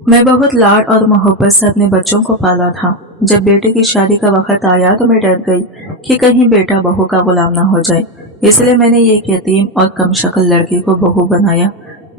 मैं बहुत लाड और मोहब्बत से अपने बच्चों को पाला था। जब बेटे की शादी का वक्त आया तो मैं डर गई कि कहीं बेटा बहू का गुलाम ना हो जाए। इसलिए मैंने एक यतीम और कम शक्ल लड़की को बहू बनाया।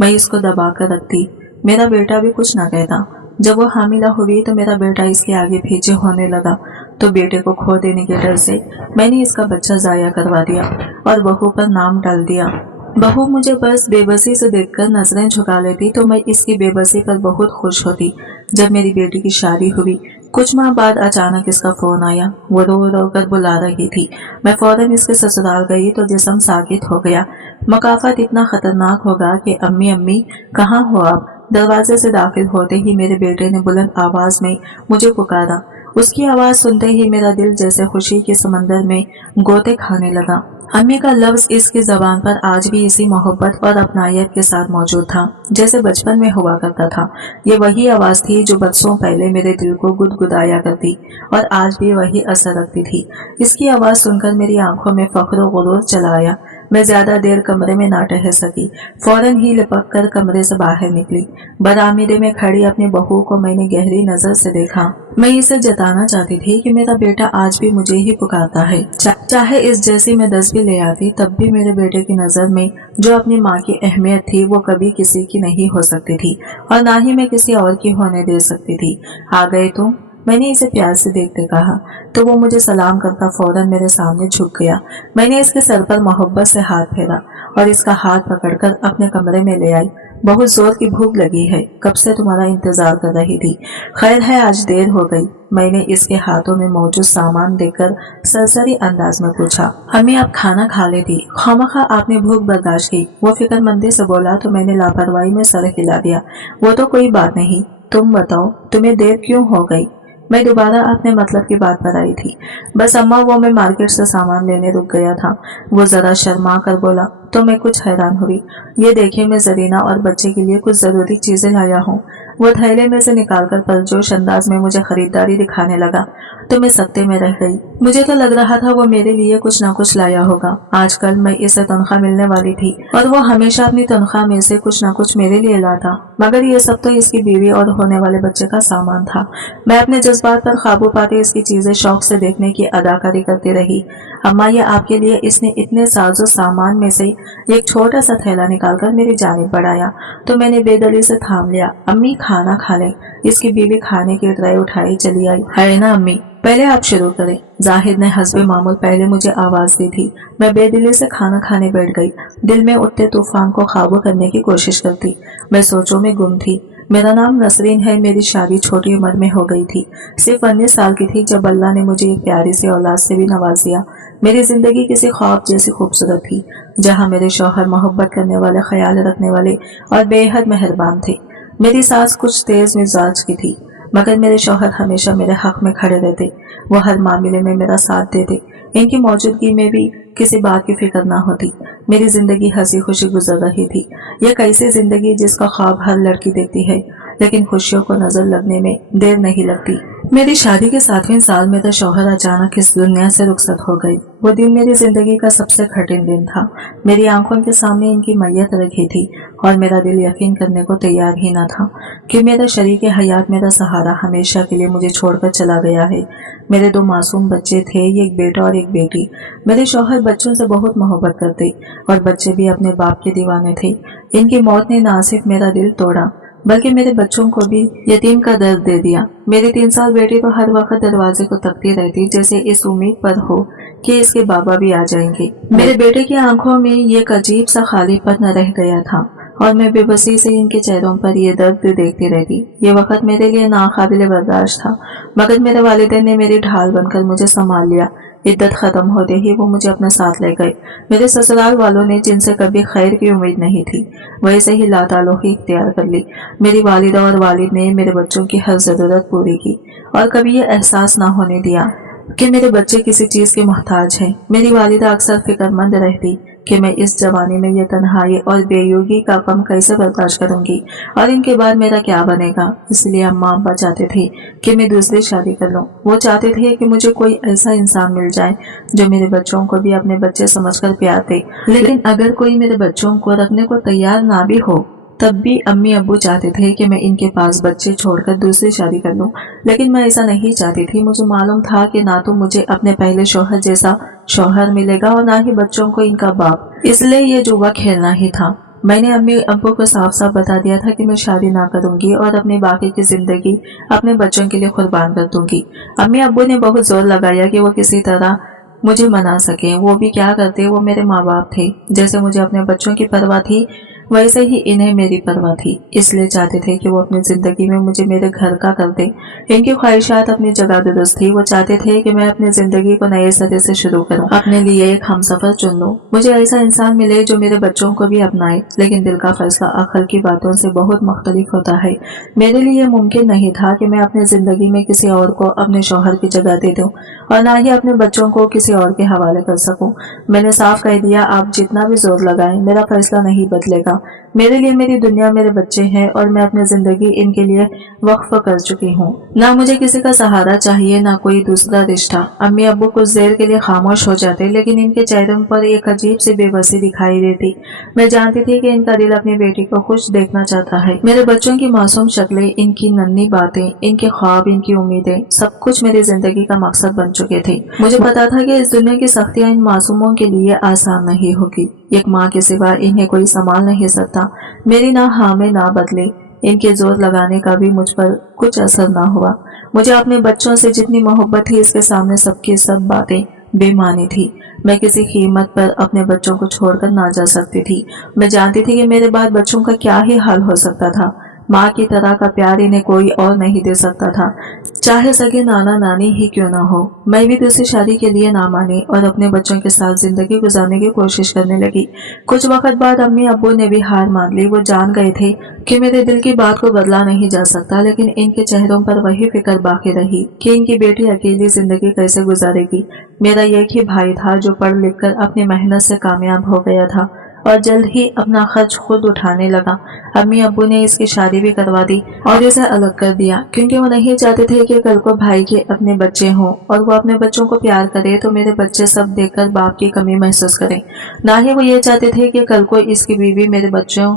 मैं इसको दबा कर रखती, मेरा बेटा भी कुछ ना कहता। जब वो हामिला हुई तो मेरा बेटा इसके आगे पीछे होने लगा, तो बेटे को खो देने के डर से मैंने इसका बच्चा जाया करवा दिया और बहू पर नाम डाल दिया। बहू मुझे बस बेबसी से देखकर नजरें झुका लेती तो मैं इसकी बेबसी पर बहुत खुश होती। जब मेरी बेटी की शादी हुई, कुछ माह बाद अचानक इसका फोन आया। वो रो रो कर बुला रही थी। मैं फौरन इसके ससुराल गई तो जिस्म साकित हो गया। मकाफत इतना खतरनाक होगा कि अम्मी अम्मी कहाँ हो आप। दरवाजे से दाखिल होते ही मेरे बेटे ने बुलंद आवाज में मुझे पुकारा। उसकी आवाज सुनते ही मेरा दिल जैसे खुशी के समंदर में गोते खाने लगा। अम्मी का लफ्ज इसकी जबान पर आज भी इसी मोहब्बत और अपनायत के साथ मौजूद था जैसे बचपन में हुआ करता था। ये वही आवाज थी जो बरसों पहले मेरे दिल को गुदगुदाया करती और आज भी वही असर रखती थी। इसकी आवाज सुनकर मेरी आंखों में फख्र गुरूर चला आया। मैं ज्यादा देर कमरे में ना ठहर सकी, फौरन ही लिपक कर कमरे से बाहर निकली। बरामदे में खड़ी अपनी बहू को मैंने गहरी नजर से देखा। मैं इसे जताना चाहती थी कि मेरा बेटा आज भी मुझे ही पुकारता है। चाहे इस जैसी मैं 10 भी ले आती, तब भी मेरे बेटे की नजर में जो अपनी माँ की अहमियत थी वो कभी किसी की नहीं हो सकती थी और ना ही मैं किसी और की होने दे सकती थी। आ गए तुम, मैंने इसे प्यार से देखते कहा तो वो मुझे सलाम करता फौरन मेरे सामने झुक गया। मैंने इसके सर पर मोहब्बत से हाथ फेरा और इसका हाथ पकड़कर अपने कमरे में ले आई। बहुत जोर की भूख लगी है, कब से तुम्हारा इंतजार कर रही थी। खैर है आज देर हो गई। मैंने इसके हाथों में मौजूद सामान देखकर सरसरी अंदाज में पूछा, अम्मी आप खाना खा लेती, खामखा आपने भूख बर्दाश्त की। वो फिक्रमंदी से बोला तो मैंने लापरवाही में सर हिला दिया। वो तो कोई बात नहीं, तुम बताओ तुम्हें देर क्यों हो गई। मैं दोबारा अपने मतलब की बात पर आई थी। बस अम्मा वो मैं मार्केट से सामान लेने रुक गया था। वो जरा शर्मा कर बोला तो मैं कुछ हैरान हुई। ये देखिए मैं जरीना और बच्चे के लिए कुछ जरूरी चीजें लाया हूँ। वो थैले में से निकालकर परजोश अंदाज में मुझे खरीदारी दिखाने लगा तो मैं सकते में रह गई। मुझे तो लग रहा था वो मेरे लिए कुछ न कुछ लाया होगा। आजकल मैं इसे तनख्वाह मिलने वाली थी और वो हमेशा अपनी तनख्वाह में से कुछ न कुछ मेरे लिए लाता, मगर ये सब तो इसकी बीवी और होने वाले बच्चे का सामान था। मैं अपने जज्बात पर काबू पाते इसकी चीजें शौक से देखने की अदाकारी करती रही। अम्मा ये आपके लिए, इसने इतने साजो सामान में से एक छोटा सा थैला निकालकर मेरी जानिब बढ़ाया तो मैंने बेदली से थाम लिया। अम्मी खाना खा ले। इसकी बीवी खाने की ट्रे उठाई चली आई। है ना अम्मी, पहले आप शुरू करें। जाहिद ने हस्बे मामूल पहले मुझे आवाज दी थी। मैं बेदिली से खाना खाने बैठ गई, दिल में उठते तूफान को काबू करने की कोशिश करती। मैं सोचों में गुम थी। मेरा नाम नसरीन है। मेरी शादी छोटी उम्र में हो गई थी। सिर्फ 19 साल की थी जब अल्लाह ने मुझे एक प्यारी सी औलाद से भी नवाज दिया। मेरी जिंदगी किसी ख्वाब जैसी खूबसूरत थी जहाँ मेरे शौहर मोहब्बत करने वाले, ख्याल रखने वाले और बेहद मेहरबान थे। मेरी सास कुछ तेज मिजाज की थी मगर मेरे शौहर हमेशा मेरे हक में खड़े रहते। वो हर मामले में मेरा साथ देते। इनकी मौजूदगी में भी किसी बात की फिक्र ना होती। मेरी जिंदगी हंसी खुशी गुजर रही थी। यह कैसी जिंदगी जिसका ख्वाब हर लड़की देखती है, लेकिन खुशियों को नजर लगने में देर नहीं लगती। मेरी शादी के 7वें साल में तो शौहर अचानक इस दुनिया से रुखसत हो गई। वो दिन मेरी जिंदगी का सबसे कठिन दिन था। मेरी आंखों के सामने इनकी मैयत रखी थी और मेरा दिल यकीन करने को तैयार ही न था कि मेरा शरीक हयात, मेरा सहारा हमेशा के लिए मुझे छोड़कर चला गया है। मेरे 2 मासूम बच्चे थे, एक बेटा और एक बेटी। मेरे शौहर बच्चों से बहुत मोहब्बत करते और बच्चे भी अपने बाप के दीवाने थे। इनकी मौत ने ना सिर्फ मेरा दिल तोड़ा बल्कि मेरे बच्चों को भी यतीम का दर्द दे दिया। मेरी 3 साल बेटी तो हर वक्त दरवाजे को तकती रहती जैसे इस उम्मीद पर हो कि इसके बाबा भी आ जाएंगे। मेरे बेटे की आंखों में एक अजीब सा खालीपन रह गया था और मैं बेबसी से इनके चेहरों पर ये दर्द देखती रहती। ये वक्त मेरे लिए नाकाबिले बर्दाश्त था मगर मेरे वालिदैन ने मेरी ढाल बनकर मुझे संभाल लिया। इद्दत खत्म होते ही वो मुझे अपने साथ ले गए। मेरे ससुराल वालों ने, जिनसे कभी खैर की उम्मीद नहीं थी, वैसे ही लाताल्लुकी इख्तियार कर ली। मेरी वालिदा और वालिद ने मेरे बच्चों की हर जरूरत पूरी की और कभी ये एहसास ना होने दिया कि मेरे बच्चे किसी चीज के मोहताज हैं। मेरी वालिदा अक्सर फिक्रमंद रहती कि मैं इस जवानी में ये तन्हाई और बेयुगी का गम कैसे बर्दाश्त करूंगी और इनके बाद मेरा क्या बनेगा। इसलिए अम्मा अब्बा चाहते थे कि मैं दूसरी शादी कर लूं। वो चाहते थे कि मुझे कोई ऐसा इंसान मिल जाए जो मेरे बच्चों को भी अपने बच्चे समझकर प्यार दे, लेकिन अगर कोई मेरे बच्चों को रखने को तैयार ना भी हो तब भी अम्मी अब्बू चाहते थे कि मैं इनके पास बच्चे छोड़कर दूसरी शादी कर लूं, लेकिन मैं ऐसा नहीं चाहती थी। मुझे मालूम था कि ना तो मुझे अपने पहले शौहर जैसा शौहर मिलेगा और ना ही बच्चों को इनका बाप, इसलिए ये जुआ खेलना ही था। मैंने अम्मी अब्बू को साफ साफ बता दिया था कि मैं शादी ना करूंगी और अपनी बाकी की जिंदगी अपने बच्चों के लिए कुर्बान कर दूंगी। अम्मी अब्बू ने बहुत जोर लगाया कि वो किसी तरह मुझे मना सके। वो भी क्या करते, वो मेरे माँ बाप थे। जैसे मुझे अपने बच्चों की परवाह थी वैसे ही इन्हें मेरी परवाह थी, इसलिए चाहते थे कि वो अपनी जिंदगी में मुझे मेरे घर का कर दे। इनकी ख्वाहिशात अपनी जगह दुरुस्त थी। वो चाहते थे कि मैं अपनी जिंदगी को नए सिरे से शुरू करूं, अपने लिए एक हमसफर चुन लूं, मुझे ऐसा इंसान मिले जो मेरे बच्चों को भी अपनाए। लेकिन दिल का फैसला अक्ल की बातों से बहुत मुख्तलिफ होता है। मेरे लिए मुमकिन नहीं था कि मैं अपनी जिंदगी में किसी और को अपने शौहर की जगह दे दूं और ना ही अपने बच्चों को किसी और के हवाले कर सकूं। मैंने साफ कह दिया, आप जितना भी जोर लगाएं मेरा फैसला नहीं बदलेगा। मेरे लिए मेरी दुनिया मेरे बच्चे हैं और मैं अपनी जिंदगी इनके लिए वक्फ कर चुकी हूँ। ना मुझे किसी का सहारा चाहिए, ना कोई दूसरा रिश्ता। अम्मी अब्बू कुछ देर के लिए खामोश हो जाते, लेकिन इनके चेहरों पर एक अजीब सी बेबसी दिखाई देती। मैं जानती थी कि इनका दिल अपनी बेटी को खुश देखना चाहता है। मेरे बच्चों की मासूम शक्लें, इनकी नन्ही बातें, इनके ख्वाब, इनकी उम्मीदें, सब कुछ मेरी जिंदगी का मकसद बन चुके थे। मुझे पता था कि इस दुनिया की सख्तियां इन मासूमों के लिए आसान नहीं होगी। एक माँ के सिवा इन्हें कोई संभाल नहीं सकता। मेरी ना हाँ में ना बदले, इनके जोर लगाने का भी मुझ पर कुछ असर ना हुआ। मुझे अपने बच्चों से जितनी मोहब्बत थी, इसके सामने सबकी सब बातें बेमानी थी। मैं किसी कीमत पर अपने बच्चों को छोड़कर ना जा सकती थी। मैं जानती थी कि मेरे बाद बच्चों का क्या ही हाल हो सकता था। माँ की तरह का प्यार इन्हें कोई और नहीं दे सकता था, चाहे सगे नाना नानी ही क्यों ना हो। मैं भी दूसरी शादी के लिए ना मानी और अपने बच्चों के साथ जिंदगी गुजारने की कोशिश करने लगी। कुछ वक्त बाद अम्मी अब्बू ने भी हार मान ली। वो जान गए थे कि मेरे दिल की बात को बदला नहीं जा सकता, लेकिन इनके चेहरों पर वही फिक्र बाकी रही कि इनकी बेटी अकेली जिंदगी कैसे गुजारेगी। मेरा एक ही भाई था जो पढ़ लिख कर अपनी मेहनत से कामयाब हो गया था और जल्द ही अपना खर्च खुद उठाने लगा। अम्मी अब्बू ने इसकी शादी भी करवा दी और इसे अलग कर दिया, क्योंकि वो नहीं चाहते थे कि कल को भाई के अपने बच्चे हों और वो अपने बच्चों को प्यार करे तो मेरे बच्चे सब देखकर बाप की कमी महसूस करें। ना ही वो ये चाहते थे कि कल को इसकी बीवी मेरे बच्चों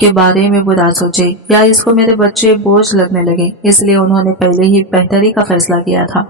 के बारे में बुरा सोचे या इसको मेरे बच्चे बोझ लगने लगे। इसलिए उन्होंने पहले ही बेहतरी का फैसला किया था।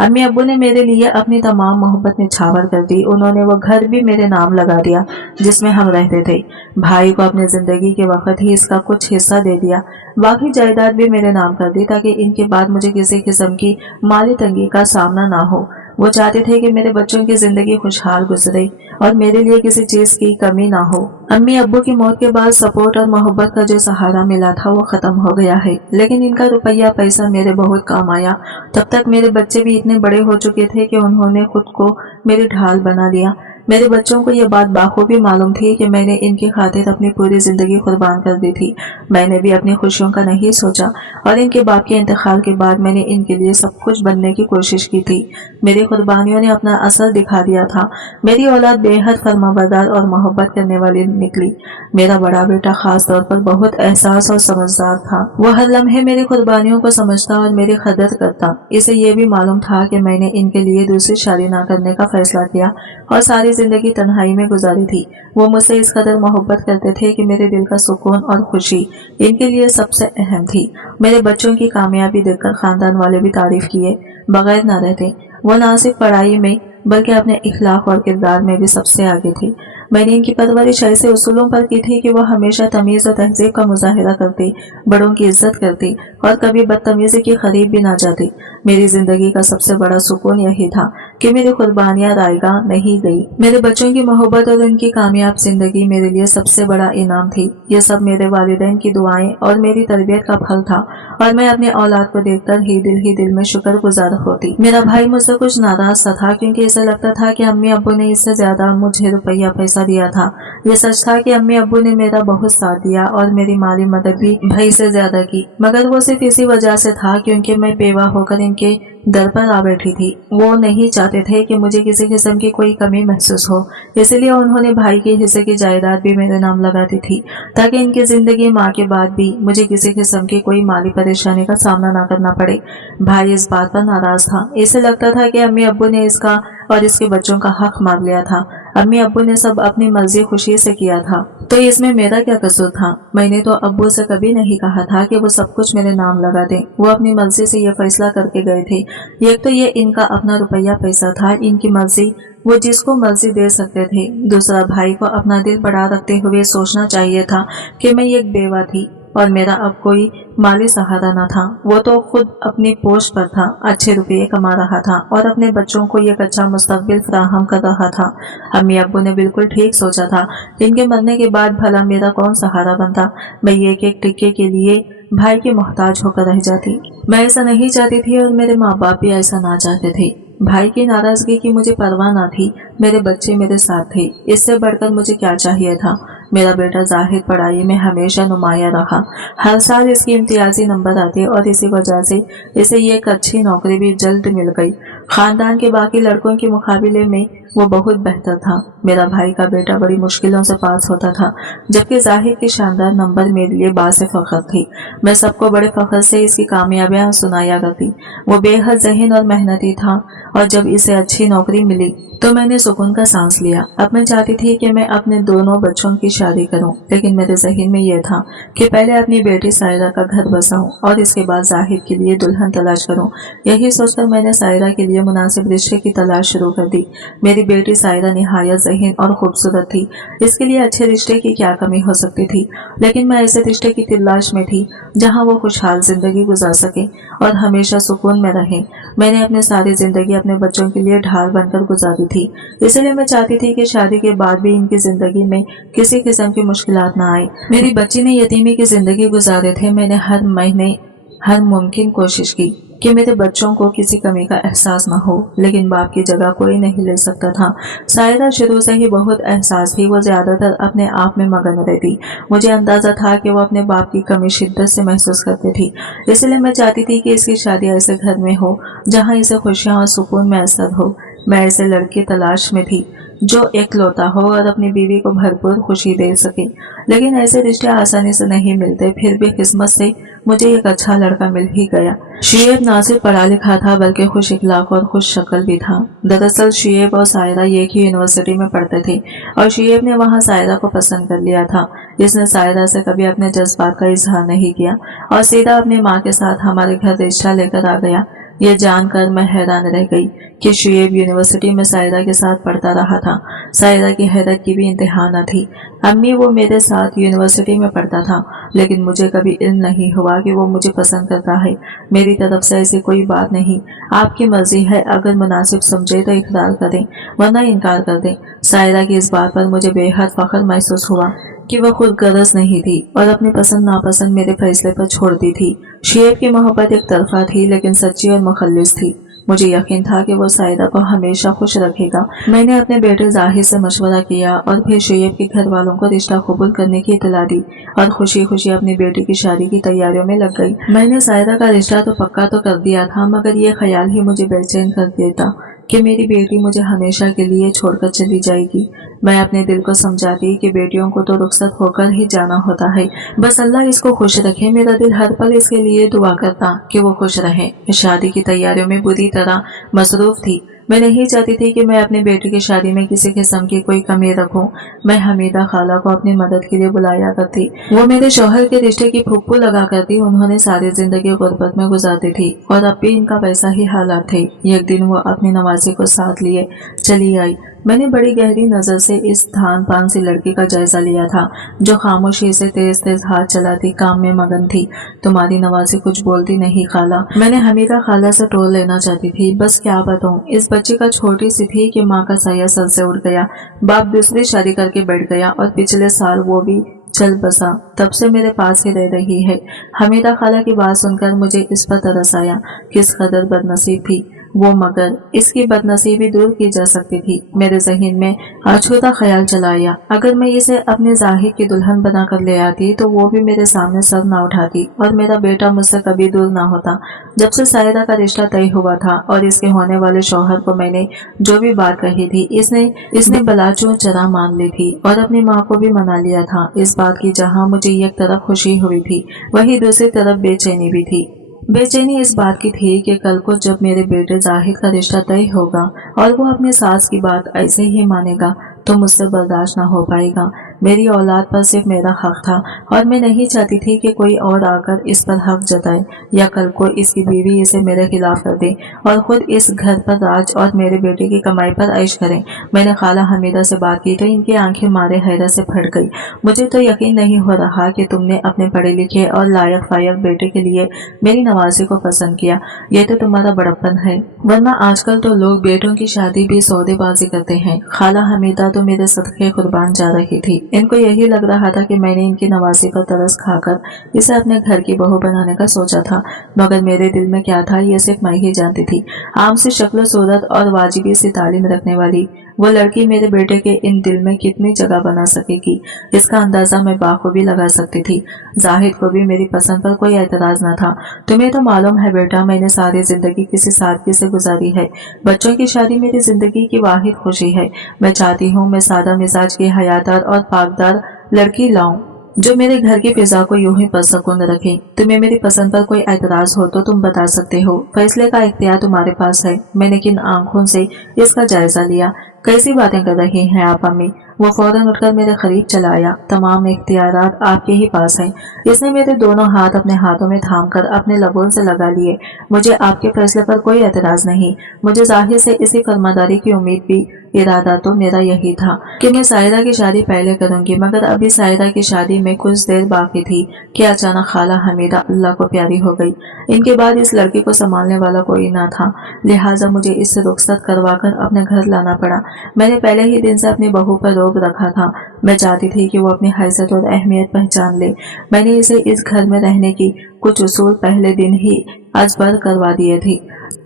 अम्मी अब्बू ने मेरे लिए अपनी तमाम मोहब्बत निछावर कर दी। उन्होंने वो घर भी मेरे नाम लगा दिया जिसमें हम रहते थे। भाई को अपनी जिंदगी के वक्त ही इसका कुछ हिस्सा दे दिया। बाकी जायदाद भी मेरे नाम कर दी ताकि इनके बाद मुझे किसी किस्म की माली तंगी का सामना ना हो। वो चाहते थे कि मेरे बच्चों की जिंदगी खुशहाल गुजरे और मेरे लिए किसी चीज की कमी ना हो। अम्मी अब्बू की मौत के बाद सपोर्ट और मोहब्बत का जो सहारा मिला था वो खत्म हो गया है, लेकिन इनका रुपया पैसा मेरे बहुत काम आया। तब तक मेरे बच्चे भी इतने बड़े हो चुके थे कि उन्होंने खुद को मेरी ढाल बना लिया। मेरे बच्चों को यह बात बाखूबी मालूम थी कि मैंने इनकी खातिर अपनी पूरी जिंदगी कुर्बान कर दी थी। मैंने भी अपनी खुशियों का नहीं सोचा और इनके बाप के इंतकाल के बाद मैंने इनके लिए सब कुछ बनने की कोशिश की थी। मेरी कुर्बानियों ने अपना असर दिखा दिया था। मेरी औलाद बेहद फरमाबरदार और मोहब्बत करने वाली निकली। मेरा बड़ा बेटा खास तौर पर बहुत एहसास और समझदार था। वह हर लम्हे मेरी कुर्बानियों को समझता और मेरी कदर करता। इसे ये भी मालूम था कि मैंने इनके लिए दूसरी शादी न करने का फैसला किया और सारी जिंदगी तन्हाई में गुजारी थी। वो मुझसे इस कदर मोहब्बत करते थे कि मेरे दिल का सुकून और खुशी इनके लिए सबसे अहम थी। मेरे बच्चों की कामयाबी देखकर खानदान वाले भी तारीफ किए बगैर न रहते। वो ना सिर्फ पढ़ाई में बल्कि अपने इखलाक और किरदार में भी सबसे आगे थी। मैंने इनकी परवरिश ऐसे उसूलों पर की थी कि वह हमेशा तमीज और तहजीब का मुजाहिरा करती, बड़ों की इज्जत करती और कभी बदतमीजी के करीब भी ना जाती। मेरी जिंदगी का सबसे बड़ा सुकून यही था कि मेरी कुर्बानियां रायगा नहीं गई। मेरे बच्चों की मोहब्बत और उनकी कामयाब जिंदगी मेरे लिए सबसे बड़ा इनाम थी। ये सब मेरे वालिदैन की दुआएं और मेरी तरबियत का फल था और मैं अपने औलाद को देखकर ही दिल में शुक्रगुजार होती। मेरा भाई मुझसे कुछ नाराज सा था क्योंकि ऐसा लगता था कि अम्मी अब्बू ने इससे ज्यादा मुझे रुपया पैसा दिया था। यह सच था कि अम्मी अब्बू ने मेरा बहुत साथ दिया और मेरी माली मदद भी भाई से ज्यादा की, मगर वो सिर्फ इसी वजह से था क्योंकि मैं बेवा होकर इनके दर पर आ बैठी थी। वो नहीं चाहते थे कि मुझे किसी किस्म की कोई कमी महसूस हो, इसलिए उन्होंने भाई के हिस्से की जायदाद भी मेरे नाम लगा दी थी ताकि इनकी जिंदगी माँ के बाद भी मुझे किसी किस्म की कोई माली परेशानी का सामना न करना पड़े। भाई इस बात पर नाराज था। इसे लगता था कि अम्मी अब्बू ने इसका और इसके बच्चों का हक मार लिया था। अम्मी अब्बू ने सब अपनी मर्जी खुशी से किया था, तो इसमें मेरा क्या कसूर था। मैंने तो अब्बू से कभी नहीं कहा था कि वो सब कुछ मेरे नाम लगा दें। वो अपनी मर्जी से ये फैसला करके गए थे। एक तो ये इनका अपना रुपया पैसा था, इनकी मर्जी, वो जिसको मर्जी दे सकते थे। दूसरा, भाई को अपना दिल बड़ा रखते हुए सोचना चाहिए था कि मैं एक बेवा थी और मेरा अब कोई माली सहारा न था। वो तो खुद अपनी पोस्ट पर था, अच्छे रुपये कमा रहा था और अपने बच्चों को एक अच्छा मुस्तकबिल फराहम कर रहा था। अम्मी अब्बू ने बिल्कुल ठीक सोचा था। इनके मरने के बाद भला मेरा कौन सहारा बनता। मैं एक एक टिक्के के लिए भाई की मोहताज होकर रह जाती। मैं ऐसा नहीं चाहती थी और मेरे माँ बाप भी ऐसा ना चाहते थे। भाई की नाराजगी की मुझे परवाह न थी। मेरे बच्चे मेरे साथ थे, इससे बढ़कर मुझे क्या चाहिए था। मेरा बेटा जाहिद पढ़ाई में हमेशा नुमाया रहा। हर साल इसकी इम्तियाजी नंबर आते और इसी वजह से इसे एक अच्छी नौकरी भी जल्द मिल गई। खानदान के बाकी लड़कों के मुकाबले में वो बहुत बेहतर था। मेरा भाई का बेटा बड़ी मुश्किलों से पास होता था, जबकि जाहिद के शानदार नंबर मेरे लिए बासे फख्र थी। मैं सबको बड़े फख्र से इसकी कामयाबियां सुनाया करती। वो बेहद ज़हीन और मेहनती था और जब इसे अच्छी नौकरी मिली तो मैंने सुकून का सांस लिया। अब मैं चाहती थी कि मैं अपने दोनों बच्चों की शादी करूं, लेकिन मेरे ज़हन में यह था कि पहले अपनी बेटी सायरा का घर बसाऊं और इसके बाद जाहिद के लिए दुल्हन तलाश करूं। यही सोचकर मैंने सायरा के लिए मुनासिब रिश्ते की तलाश शुरू कर दी। मेरी बेटी सायरा निहायत ज़हीन और खूबसूरत थी। इसके लिए अच्छे रिश्ते की क्या कमी हो सकती थी, लेकिन मैं ऐसे रिश्ते की तलाश में थी जहाँ वो खुशहाल जिंदगी गुजार सके और हमेशा सुकून में रहे। मैंने अपनी सारी जिंदगी अपने बच्चों के लिए ढाल बनकर गुजारी थी, इसलिए मैं चाहती थी कि शादी के बाद भी इनकी जिंदगी में किसी किस्म की मुश्किलात ना आए। मेरी बच्ची ने यतीमी की जिंदगी गुजारे थे। मैंने हर महीने हर मुमकिन कोशिश की कि मेरे बच्चों को किसी कमी का एहसास न हो, लेकिन बाप की जगह कोई नहीं ले सकता था। सायरा शुरू से ही बहुत एहसास थी। वो ज्यादातर अपने आप में मगन रहती। मुझे अंदाजा था कि वो अपने बाप की कमी शिद्दत से महसूस करती थी, इसलिए मैं चाहती थी कि इसकी शादी ऐसे घर में हो जहाँ इसे खुशियाँ और सुकून मैसर हो। मैं ऐसे लड़की तलाश में थी जो एकलौता हो और अपनी बीवी को भरपूर खुशी दे सके, लेकिन ऐसे रिश्ते आसानी से नहीं मिलते। फिर भी किस्मत से मुझे एक अच्छा लड़का मिल ही गया। शुएब ना सिर्फ पढ़ा लिखा था बल्कि खुश इखलाक और खुश शक्ल भी था। दरअसल शुएब और सायरा एक ही यूनिवर्सिटी में पढ़ते थे और शुएब ने वहाँ सायरा को पसंद कर लिया था। इसने सायरा से कभी अपने जज्बात का इजहार नहीं किया और सीधा अपनी माँ के साथ हमारे घर रिश्ता लेकर आ गया। यह जानकर मैं हैरान रह गई कि शुएब यूनिवर्सिटी में सायरा के साथ पढ़ता रहा था। सायरा की हैरत की भी इंतहा न थी। अम्मी, वो मेरे साथ यूनिवर्सिटी में पढ़ता था, लेकिन मुझे कभी इल्म नहीं हुआ कि वो मुझे पसंद करता है। मेरी तरफ से ऐसी कोई बात नहीं। आपकी मर्जी है, अगर मुनासिब समझे तो इकरार करें, वरना इनकार कर दें। सायरा की इस बात पर मुझे बेहद फख्र महसूस हुआ कि वह खुद गरज नहीं थी और अपनी पसंद नापसंद मेरे फैसले पर छोड़ती थी। शुएब की मोहब्बत एक तरफा थी, लेकिन सच्ची और मुखल्लिस थी। मुझे यकीन था कि वो सायरा को हमेशा खुश रखेगा। मैंने अपने बेटे जाहिद से मशवरा किया और फिर शुएब के घर वालों को रिश्ता कबूल करने की इतला दी और खुशी खुशी अपनी बेटी की शादी की तैयारियों में लग गई। मैंने सायरा का रिश्ता तो पक्का तो कर दिया था, मगर ये ख्याल ही मुझे बेचैन कर देता कि मेरी बेटी मुझे हमेशा के लिए छोड़कर चली जाएगी। मैं अपने दिल को समझाती कि बेटियों को तो रुखसत होकर ही जाना होता है, बस अल्लाह इसको खुश रखे। मेरा दिल हर पल इसके लिए दुआ करता कि वो खुश रहे। शादी की तैयारियों में बुरी तरह मसरूफ थी। मैं नहीं चाहती थी कि मैं अपनी बेटी की शादी में किसी किस्म की कोई कमी रखूं। मैं हमीदा खाला को अपनी मदद के लिए बुलाया करती। वो मेरे शौहर के रिश्ते की फुप्पू लगा करती। उन्होंने सारी जिंदगी गुर्बत में गुजारी थी और अब भी इनका वैसा ही हालात थे। एक दिन वो अपनी नवासी को साथ लिए चली आई। मैंने बड़ी गहरी नजर से इस धान पान सी लड़की का जायजा लिया था, जो खामोशी से तेज तेज हाथ चलाती काम में मगन थी। तुम्हारी नवासी कुछ बोलती नहीं खाला। मैंने हमीदा खाला से टोल लेना चाहती थी, बस क्या बताऊं, इस बच्ची का छोटी सी थी कि माँ का साया सर से उड़ गया। बाप दूसरी शादी करके बैठ गया और पिछले साल वो भी चल बसा। तब से मेरे पास ही रह रही है। हमीदा खाला की बात सुनकर मुझे इस पर तरस आया। किस कदर बदनसीब थी वो, मगर इसकी बदनसीबी दूर की जा सकती थी। मेरे जहन में अछूता ख्याल चला आया, अगर मैं इसे अपने जाहिद की दुल्हन बनाकर ले आती तो वो भी मेरे सामने सर ना उठाती और मेरा बेटा मुझसे कभी दूर ना होता। जब से सायरा का रिश्ता तय हुआ था और इसके होने वाले शौहर को मैंने जो भी बात कही थी, इसने बलाचों चरा मान ली थी और अपनी माँ को भी मना लिया था। इस बात की जहाँ मुझे एक तरफ खुशी हुई थी, वही दूसरी तरफ बेचैनी भी थी। बेचैनी इस बात की थी कि कल को जब मेरे बेटे जाहिद का रिश्ता तय होगा और वो अपनी सास की बात ऐसे ही मानेगा, तो मुझसे बर्दाश्त ना हो पाएगा। मेरी औलाद पर सिर्फ मेरा हक था और मैं नहीं चाहती थी कि कोई और आकर इस पर हक जताए या कल को इसकी बीवी इसे मेरे खिलाफ कर दे और खुद इस घर पर राज और मेरे बेटे की कमाई पर ऐश करें। मैंने खाला हमीदा से बात की तो इनकी आंखें मारे हैरत से फट गई। मुझे तो यकीन नहीं हो रहा कि तुमने अपने पढ़े लिखे और लायक फायक बेटे के लिए मेरी नवाजी को पसंद किया। ये तो तुम्हारा बड़प्पन है, वरना आजकल तो लोग बेटों की शादी भी सौदेबाजी करते हैं। खाला हमीदा तो मेरे सदके कुर्बान जा रही थी। इनको यही लग रहा था कि मैंने इनकी नवाजी पर तरस खाकर इसे अपने घर की बहू बनाने का सोचा था, मगर मेरे दिल में क्या था ये सिर्फ मैं ही जानती थी। आम सी शक्ल सूरत और वाजिबी सी तालीम रखने वाली वो लड़की मेरे बेटे के इन दिल में कितनी जगह बना सकेगी, इसका अंदाजा मैं बाखूबी लगा सकती थी। जाहिद को भी मेरी पसंद पर कोई एतराज न था। तुम्हें तो मालूम है बेटा, मैंने सारी जिंदगी किसी सादगी से गुजारी है। बच्चों की शादी मेरी जिंदगी की वाहिद खुशी है। मैं चाहती हूँ मैं सादा मिजाज की हयादार और पाकदार लड़की लाऊं जो मेरे घर की फिजा को यूं ही पुरसकून रखे। तुम्हें मेरी पसंद पर कोई एतराज हो तो तुम बता सकते हो। फैसले का इख्तियार तुम्हारे पास है। मैंने किन आंखों से इसका जायजा लिया। कैसी बातें कर रही हैं आप अम्मी? वो फौरन उठकर मेरे करीब चला आया। तमाम इख्तियारात आपके ही पास हैं। इसने मेरे दोनों हाथ अपने हाथों में थामकर अपने लबों से लगा लिए। मुझे आपके फैसले पर कोई एतराज नहीं। मुझे जाहिर से इसी फरमादारी की उम्मीद भी। इरादा तो मेरा यही था कि मैं सायरा की शादी पहले करूंगी, मगर अभी सायरा की शादी में कुछ देर बाकी थी कि अचानक खाला हमीदा अल्लाह को प्यारी हो गई। इनके बाद इस लड़की को संभालने वाला कोई ना था, लिहाजा मुझे इससे रुखसत करवाकर अपने घर लाना पड़ा। मैंने पहले ही दिन से अपनी बहू पर रोक रखा था। मैं चाहती थी कि वो अपनी हैसियत और अहमियत पहचान ले। मैंने इसे इस घर में रहने की कुछ उसूल पहले दिन ही अजबर करवा दिए थे।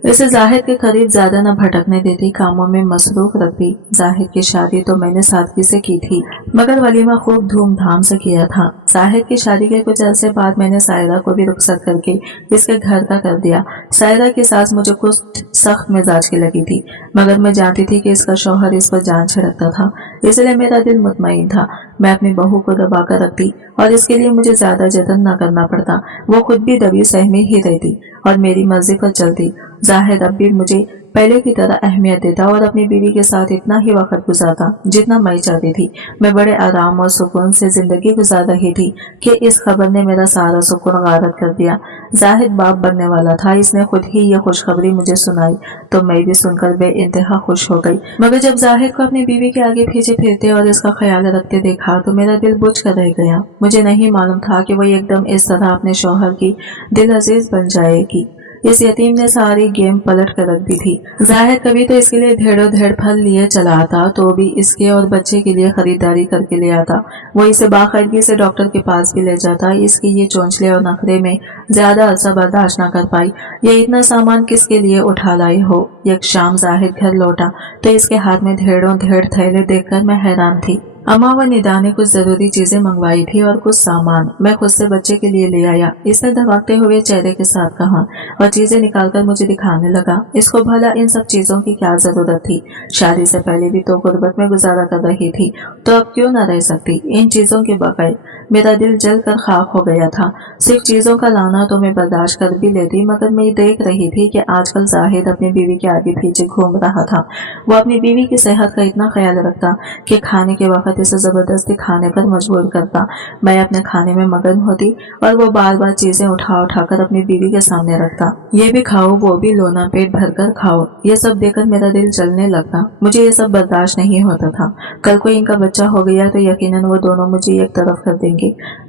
इसे जाहिद के करीब ज्यादा न भटकने देती, कामों में मसरूफ रखती। जाहिद की शादी तो मैंने सादगी से की थी, मगर वलीमा खूब धूमधाम से किया था। जाहिद की शादी के कुछ अरसे बाद मैंने सायरा को भी रुखसत करके इसके घर का कर दिया। सायरा की सास मुझे कुछ सख्त मिजाज की लगी थी, मगर मैं जानती थी कि इसका शौहर इस पर जान छिड़कता था, इसलिए मेरा दिल मुतमईन था। मैं अपनी बहू को दबा कर रखती और इसके लिए मुझे ज्यादा जतन न करना पड़ता। वो खुद भी दबी सहमी ही रहती और मेरी मर्जी पर चलती। जाहिद अब भी मुझे पहले की तरह अहमियत देता और अपनी बीवी के साथ इतना ही वक्त गुजारता जितना मैं चाहती थी। मैं बड़े आराम और सुकून से जिंदगी गुजार रही थी कि इस खबर ने मेरा सारा सुकून गारत कर दिया। जाहिद बाप बनने वाला था। इसने खुद ही ये खुशखबरी मुझे सुनाई तो मैं भी सुनकर बेइंतहा खुश हो गई। मगर जब जाहिद को अपनी बीवी के आगे पीछे फिरते और इसका ख्याल रखते देखा तो मेरा दिल बुझ कर रह गया। मुझे नहीं मालूम था कि वो एकदम इस तरह अपने शौहर की दिल अजीज बन जाएगी। इस यतीम ने सारी गेम पलट कर रख दी थी। जाहिर कभी तो इसके लिए ढेरों ढेर फल लिए चला आता तो भी इसके और बच्चे के लिए खरीदारी करके ले आता। वो इसे बाकायदगी से डॉक्टर के पास भी ले जाता। इसकी ये चोंचले और नखरे में ज्यादा अरसा बर्दाश्त न कर पाई। ये इतना सामान किसके लिए उठा लाई हो। एक शाम जाहिद घर लौटा तो इसके हाथ में ढेरों ढेर थैले देखकर मैं हैरान थी। अम्मा व निदा ने कुछ जरूरी चीजें मंगवाई थी और कुछ सामान मैं खुद से बच्चे के लिए ले आया। इसने धमकते हुए चेहरे के साथ कहा और चीजें निकालकर मुझे दिखाने लगा। इसको भला इन सब चीजों की क्या जरूरत थी? शादी से पहले भी तो गुर्बत में गुजारा कर रही थी, तो अब क्यों न रह सकती इन चीजों के बगैर? मेरा दिल जल कर खाक हो गया था। सिर्फ चीजों का लाना तो मैं बर्दाश्त कर भी लेती, मगर मैं देख रही थी कि आजकल जाहिद अपनी बीवी के आगे पीछे घूम रहा था। वो अपनी बीवी की सेहत का इतना ख्याल रखता कि खाने के वक्त इसे जबरदस्ती खाने पर मजबूर करता। मैं अपने खाने में मगन होती और वो बार बार चीजें उठा उठाकर अपनी बीवी के सामने रखता। ये भी खाओ, वो भी लो ना, पेट भरकर खाओ। ये सब देखकर मेरा दिल जलने लगता। मुझे ये सब बर्दाश्त नहीं होता था। कल को इनका बच्चा हो गया तो यकीनन वो दोनों मुझे एक तरफ कर देंगे।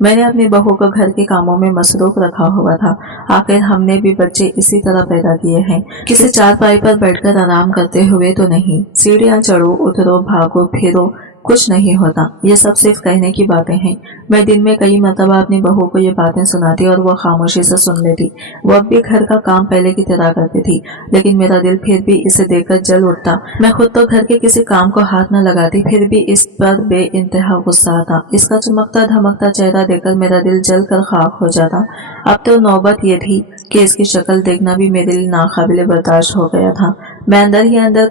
मैंने अपनी बहू को घर के कामों में मसरूफ रखा हुआ था। आखिर हमने भी बच्चे इसी तरह पैदा किए हैं, किसी चारपाई पर बैठकर आराम करते हुए तो नहीं। सीढ़ियां चढ़ो उतरो भागो फिरो कुछ नहीं होता। ये सब सिर्फ कहने की बातें हैं। मैं दिन में कई मरतबा अपनी बहू को ये बातें सुनाती और वो खामोशी से सुन लेती। वो अब भी घर का काम पहले की तरह करती थी, लेकिन मेरा दिल फिर भी इसे देखकर जल उठता। मैं खुद तो घर के किसी काम को हाथ न लगाती, फिर भी इस पर बेइंतहा गुस्सा आता। इसका चमकता धमकता चेहरा देखकर मेरा दिल जल कर खाक हो जाता। अब तो नौबत ये थी कि इसकी शक्ल देखना भी मेरे लिए नाकाबिले बर्दाश्त हो गया था। मैं अंदर ही अंदर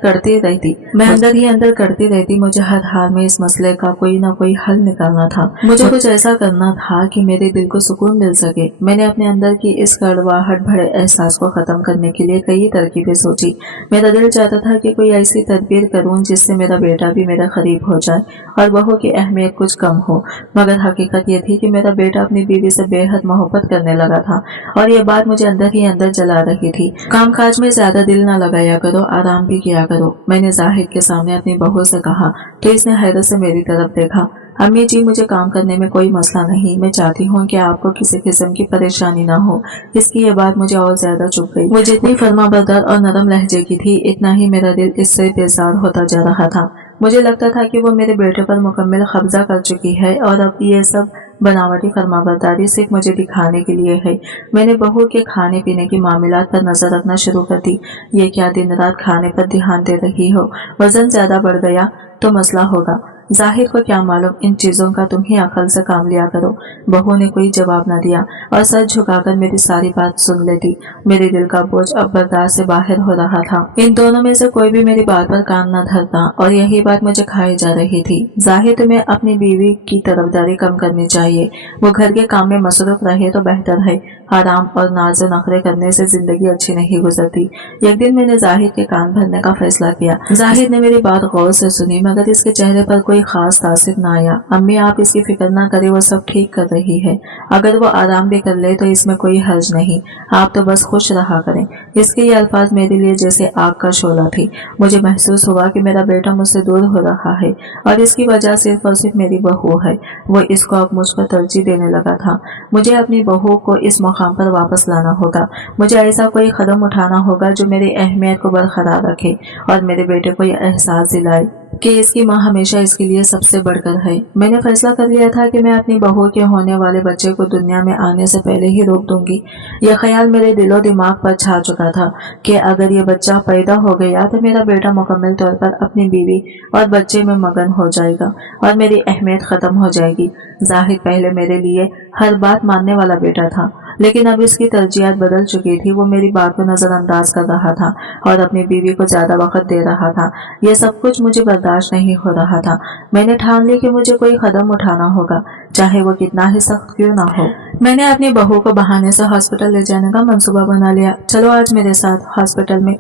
करती रहती। मुझे हर हाल में इस मसले का कोई ना कोई हल निकालना था। मुझे कुछ ऐसा करना था कि मेरे दिल को सुकून मिल सके। मैंने अपने अंदर की इस कड़वाहट भरे एहसास को खत्म करने के लिए कई तरकीबें सोची। मेरा दिल चाहता था कि कोई ऐसी तदबीर करूं जिससे मेरा बेटा भी मेरे करीब हो जाए और बहू की अहमियत कुछ कम हो। मगर हकीकत ये थी कि मेरा बेटा अपनी बीवी से बेहद मोहब्बत करने लगा था और ये बात मुझे अंदर ही अंदर जला रही थी। कामकाज में ज्यादा दिल न लगाया करो, आराम भी किया करो, मैंने जाहिद के सामने अपनी बहू से कहा तो इसने हैरत से मेरी तरफ देखा। अम्मी जी, मुझे काम करने में कोई मसला नहीं, मैं चाहती हूँ कि आपको किसी किस्म की परेशानी ना हो। इसकी ये बात मुझे और ज्यादा चुभ गई। वो जितनी फर्माबरदार और नरम लहजे की थी, इतना ही मेरा दिल इससे बेजार होता जा रहा था। मुझे लगता था कि वो मेरे बेटे पर मुकम्मल कब्जा कर चुकी है और अब ये सब बनावटी फर्माबरदारी सिर्फ मुझे दिखाने के लिए है। मैंने बहू के खाने पीने की मामलात पर नजर रखना शुरू कर दी। ये क्या दिन रात खाने पर ध्यान दे रही हो? वजन ज्यादा बढ़ गया तो मसला होगा। जाहिर को क्या मालूम, इन चीजों का तुम ही अकल से काम लिया करो। बहू ने कोई जवाब न दिया और सर झुकाकर मेरी सारी बात सुन लेती। मेरे दिल का बोझ अब बर्दाश्त से बाहर हो रहा था। इन दोनों में से कोई भी मेरी बात पर कान न धरता और यही बात मुझे खाई जा रही थी। जाहिर तुम्हें अपनी बीवी की तरफदारी कम करनी चाहिए। वो घर के काम में मसरूफ रहे तो बेहतर है। आराम और नाज नखरे करने से जिंदगी अच्छी नहीं गुजरती। एक दिन मैंने जाहिर के कान भरने का फैसला किया। जाहिर ने मेरी बात गौर से सुनी मगर इसके चेहरे पर कोई खास तासिर न आया। अम्मी, आप इसकी फिक्र ना करें, वो सब ठीक कर रही है। अगर वो आराम भी कर ले तो इसमें कोई हर्ज नहीं, आप तो बस खुश रहा करें। इसके ये अल्फाज मेरे लिए जैसे आग का शोला थी। मुझे महसूस हुआ कि मेरा बेटा मुझसे दूर हो रहा है और इसकी वजह सिर्फ और सिर्फ मेरी बहू है। वो इसको अब मुझ पर तरजीह देने लगा था। मुझे अपनी बहू को इस मुकाम पर वापस लाना होगा। मुझे ऐसा कोई कदम उठाना होगा जो मेरी अहमियत को बरकरार रखे और मेरे बेटे को यह एहसास दिलाए कि इसकी माँ हमेशा इसके लिए सबसे बढ़कर है। मैंने फैसला कर लिया था कि मैं अपनी बहू के होने वाले बच्चे को दुनिया में आने से पहले ही रोक दूंगी। यह ख्याल मेरे दिलो दिमाग पर छा चुका था कि अगर ये बच्चा पैदा हो गया तो मेरा बेटा मुकम्मल तौर पर अपनी बीवी और बच्चे में मगन हो जाएगा और मेरी अहमियत खत्म हो जाएगी। जाहिद पहले मेरे लिए हर बात मानने वाला बेटा था, लेकिन अब इसकी तरजीहात बदल चुकी थी। वो मेरी बात को नजरअंदाज कर रहा था और अपनी बीवी को ज्यादा वक्त दे रहा था। यह सब कुछ मुझे बर्दाश्त नहीं हो रहा था। मैंने ठान ली कि मुझे कोई कदम उठाना होगा, चाहे वो कितना ही सख्त क्यों ना हो। मैंने अपनी बहू को बहाने से हॉस्पिटल ले जाने का मंसूबा बना लिया। चलो आज मेरे साथ हॉस्पिटल में,